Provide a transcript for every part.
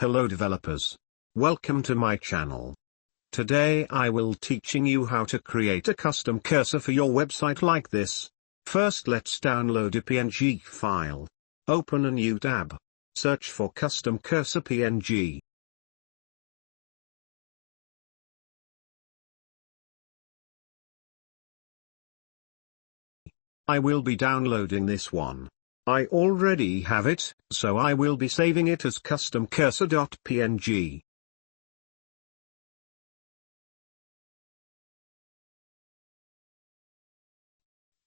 Hello developers. Welcome to my channel. Today I will teaching you how to create a custom cursor for your website like this. First let's download a PNG file. Open a new tab. Search for custom cursor PNG. I will be downloading this one. I already have it, so I will be saving it as custom cursor.png.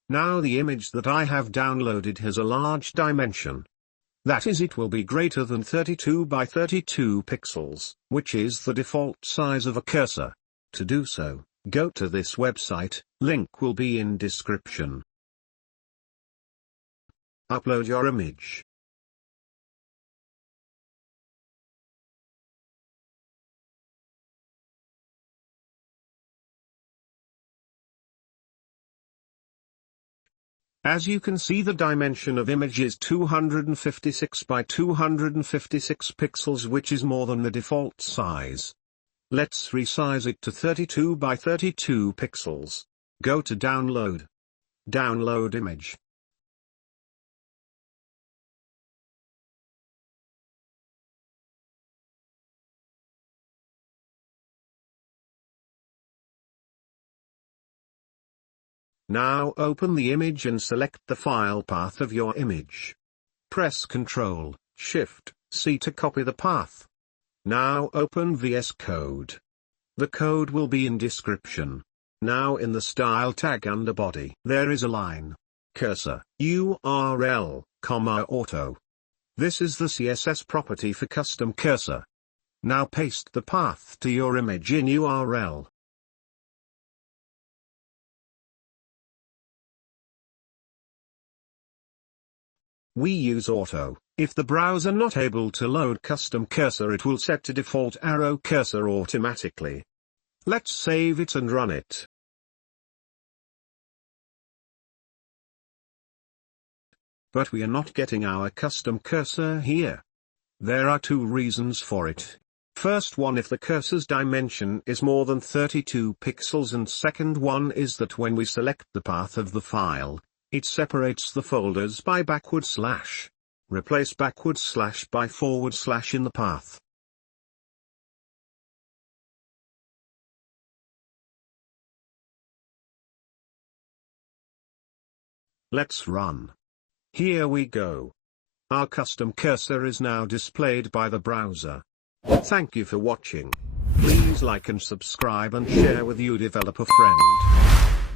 Now the image that I have downloaded has a large dimension. That is, it will be greater than 32 by 32 pixels, which is the default size of a cursor. To do so, go to this website, link will be in description. Upload your image. As you can see, the dimension of image is 256 by 256 pixels, which is more than the default size. Let's resize it to 32 by 32 pixels. Go to download. Download image. Now open the image and select the file path of your image. Press Ctrl, Shift, C to copy the path. Now open VS Code. The code will be in description. Now in the style tag under body there is a line. Cursor, URL, auto. This is the CSS property for custom cursor. Now paste the path to your image in URL. We use auto. If the browser not able to load custom cursor, it will set to default arrow cursor automatically. Let's save it and run it. But we are not getting our custom cursor here. There are two reasons for it. First one, if the cursor's dimension is more than 32 pixels, and second one is that when we select the path of the file, it separates the folders by /. Replace / by / in the path. Let's run. Here we go. Our custom cursor is now displayed by the browser. Thank you for watching. Please like and subscribe and share with your developer friend.